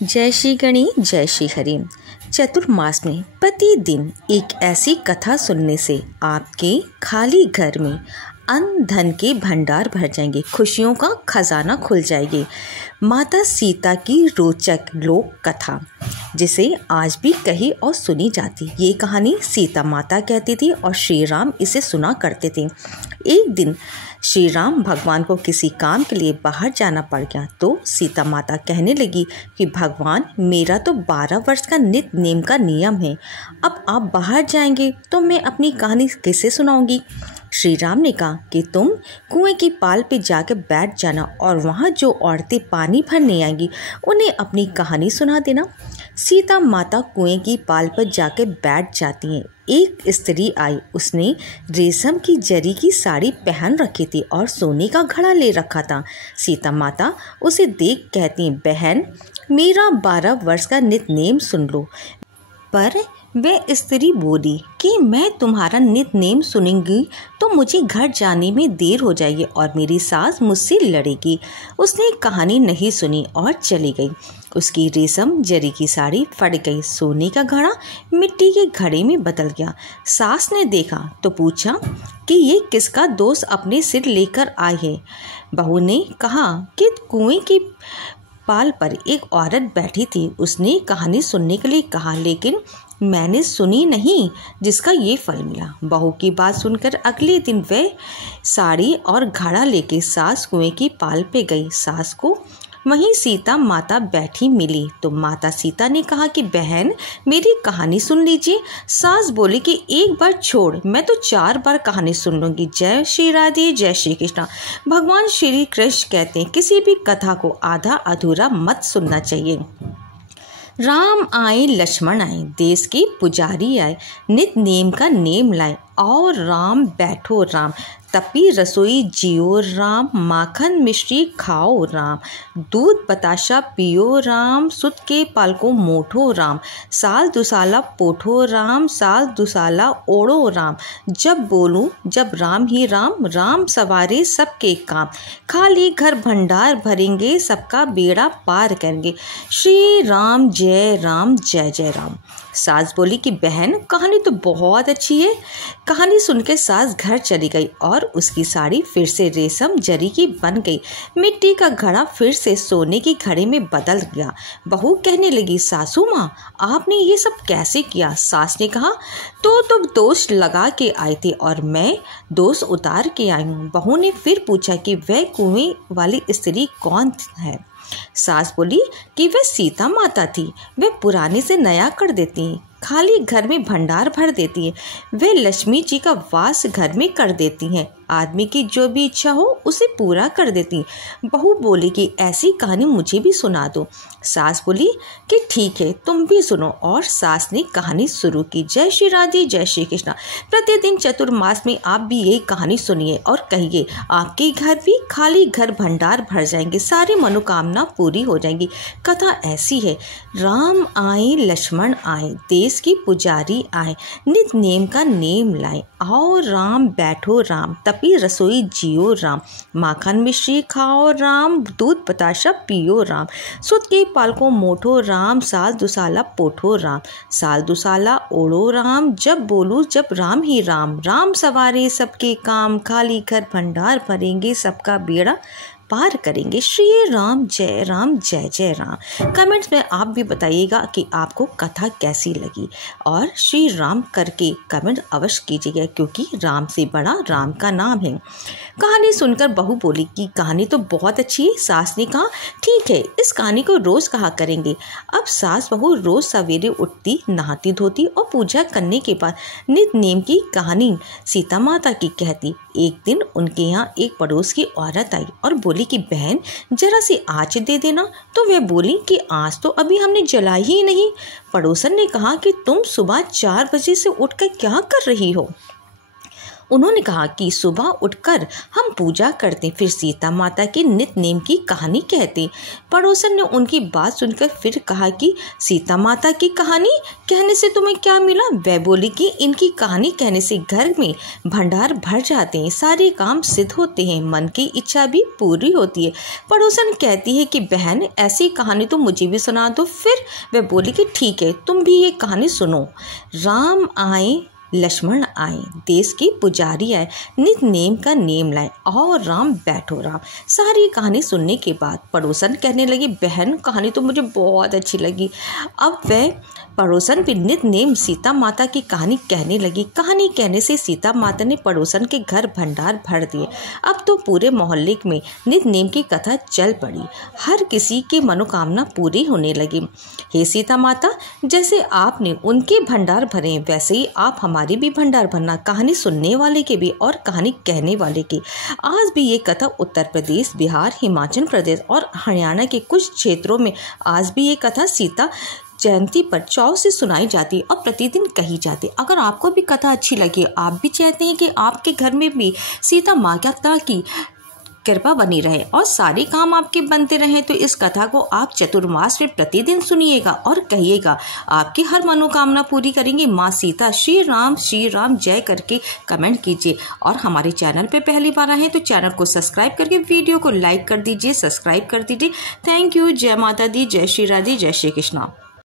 जय श्री गणेश, जय श्री हरि। चतुर्मास में प्रतिदिन एक ऐसी कथा सुनने से आपके खाली घर में अन्न धन के भंडार भर जाएंगे, खुशियों का खजाना खुल जाएगी। माता सीता की रोचक लोक कथा जिसे आज भी कही और सुनी जाती, ये कहानी सीता माता कहती थी और श्री राम इसे सुना करते थे। एक दिन श्री राम भगवान को किसी काम के लिए बाहर जाना पड़ गया तो सीता माता कहने लगी कि भगवान, मेरा तो 12 वर्ष का नित्य नेम का नियम है, अब आप बाहर जाएंगे तो मैं अपनी कहानी कैसे सुनाऊंगी। श्री राम ने कहा कि तुम कुएं की पाल पे जाकर बैठ जाना और वहाँ जो औरतें पानी भरने आएंगी उन्हें अपनी कहानी सुना देना। सीता माता कुएं की पाल पर जाकर बैठ जाती हैं। एक स्त्री आई, उसने रेशम की जरी की साड़ी पहन रखी थी और सोने का घड़ा ले रखा था। सीता माता उसे देख कहती हैं, बहन, मेरा 12 वर्ष का नित्य नेम सुन लो। पर वह स्त्री बोली कि मैं तुम्हारा नित्य नेम सुनूंगी तो मुझे घर जाने में देर हो जाएगी और मेरी सास मुझसे लड़ेगी। उसने कहानी नहीं सुनी और चली गई। उसकी रेशम जरी की साड़ी फट गई, सोने का घड़ा मिट्टी के घड़े में बदल गया। सास ने देखा तो पूछा कि ये किसका दोष अपने सिर लेकर आई है। बहू ने कहा कि कुएं की पाल पर एक औरत बैठी थी, उसने कहानी सुनने के लिए कहा, लेकिन मैंने सुनी नहीं, जिसका ये फल मिला। बहू की बात सुनकर अगले दिन वह साड़ी और घड़ा लेके सास कुएं की पाल पे गई। सास को वहीं सीता माता बैठी मिली तो माता सीता ने कहा कि बहन, मेरी कहानी सुन लीजिए। सास बोली कि एक बार छोड़, मैं तो 4 बार कहानी सुन लूँगी। जय श्री राधे, जय श्री कृष्णा। भगवान श्री कृष्ण कहते हैं, किसी भी कथा को आधा अधूरा मत सुनना चाहिए। राम आए, लक्ष्मण आए, देश के पुजारी आए, नित नेम का नेम लाए, और राम बैठो राम, तपी रसोई जियो राम, माखन मिश्री खाओ राम, दूध बताशा पियो राम, सुत के पालको मोठो राम, साल दुसाला पोठो राम, साल दुसाला ओढ़ो राम, जब बोलूं जब राम ही राम, राम सवारे सबके काम, खाली घर भंडार भरेंगे, सबका बेड़ा पार करेंगे। श्री राम जय जय राम। सास बोली कि बहन, कहानी तो बहुत अच्छी है। कहानी सुनकर सास घर चली गई और उसकी साड़ी फिर से रेशम जरी की बन गई, मिट्टी का घड़ा फिर से सोने के घड़े में बदल गया। बहू कहने लगी, सासू माँ, आपने ये सब कैसे किया। सास ने कहा, तो तुम दोष लगा के आई थी और मैं दोष उतार के आई हूँ। बहू ने फिर पूछा कि वह कुएं वाली स्त्री कौन है। सास बोली कि वह सीता माता थी, वह पुराने से नया कर देती हैं, खाली घर में भंडार भर देती है, वे लक्ष्मी जी का वास घर में कर देती हैं, आदमी की जो भी इच्छा हो उसे पूरा कर देती। बहू बोली कि ऐसी कहानी मुझे भी सुना दो। सास बोली कि ठीक है, तुम भी सुनो, और सास ने कहानी शुरू की। जय श्री राधे, जय श्री कृष्णा। प्रतिदिन चतुर्मास में आप भी यही कहानी सुनिए और कहिए, आपके घर भी खाली घर भंडार भर जाएंगे, सारी मनोकामना पूरी हो जाएंगी। कथा ऐसी है, राम आए, लक्ष्मण आए, देश की पुजारी आए, नित नेम का नेम लाए, आओ राम बैठो राम, तपी रसोई जियो राम, माखन मिश्री खाओ राम, दूध बताशा पियो राम, सुत के पालको मोठो राम, साल दुसाला पोठो राम, साल दुसाला ओढ़ो राम, जब बोलूं जब राम ही राम, राम सवारे सबके काम, खाली घर भंडार भरेंगे, सबका बेड़ा पार करेंगे। श्री राम जय जय राम। कमेंट्स में आप भी बताइएगा कि आपको कथा कैसी लगी और श्री राम करके कमेंट अवश्य कीजिएगा, क्योंकि राम से बड़ा राम का नाम है। कहानी सुनकर बहू बोली कि कहानी तो बहुत अच्छी है। सास ने कहा, ठीक है, इस कहानी को रोज़ कहा करेंगे। अब सास बहू रोज़ सवेरे उठती, नहाती धोती और पूजा करने के बाद नित्य नेम की कहानी सीता माता की कहती। एक दिन उनके यहाँ एक पड़ोस की औरत आई और बोली कि बहन, जरा सी आँच दे देना। तो वह बोली कि आँच तो अभी हमने जलाई ही नहीं। पड़ोसन ने कहा कि तुम सुबह 4 बजे से उठकर क्या कर रही हो। उन्होंने कहा कि सुबह उठकर हम पूजा करते, फिर सीता माता के नित्य नेम की कहानी कहते। पड़ोसन ने उनकी बात सुनकर फिर कहा कि सीता माता की कहानी कहने से तुम्हें क्या मिला? वह बोली कि इनकी कहानी कहने से घर में भंडार भर जाते हैं, सारे काम सिद्ध होते हैं, मन की इच्छा भी पूरी होती है। पड़ोसन कहती है कि बहन ऐसी कहानी तो मुझे भी सुना दो। फिर वह बोली कि ठीक है, तुम भी ये कहानी सुनो। राम आए लक्ष्मण आए, देश के पुजारी आए, नित नेम का नेम लाए, और राम बैठो राम। सारी कहानी सुनने के बाद पड़ोसन कहने लगी बहन कहानी तो मुझे बहुत अच्छी लगी। अब वह पड़ोसन भी नित नेम सीता माता की कहानी कहने लगी। कहानी कहने से सीता माता ने पड़ोसन के घर भंडार भर दिए। अब तो पूरे मोहल्ले में नित नेम की कथा चल पड़ी, हर किसी की मनोकामना पूरी होने लगी। हे सीता माता, जैसे आपने उनके भंडार भरे वैसे ही आप हमारी भी भंडार भरना, कहानी सुनने वाले के भी और कहानी कहने वाले की। आज भी ये कथा उत्तर प्रदेश, बिहार, हिमाचल प्रदेश और हरियाणा के कुछ क्षेत्रों में आज भी ये कथा सीता जयंती पर चाव से सुनाई जाती है और प्रतिदिन कही जाती है। अगर आपको भी कथा अच्छी लगी, आप भी चाहते हैं कि आपके घर में भी सीता माता की कृपा बनी रहे और सारे काम आपके बनते रहें, तो इस कथा को आप चतुर्मास में प्रतिदिन सुनिएगा और कहिएगा। आपकी हर मनोकामना पूरी करेंगे माँ सीता। श्री राम जय करके कमेंट कीजिए। और हमारे चैनल पे पहली बार आए हैं तो चैनल को सब्सक्राइब करके वीडियो को लाइक कर दीजिए, सब्सक्राइब कर दीजिए। Thank you. जय माता दी, जय श्री राधे, जय श्री कृष्णा।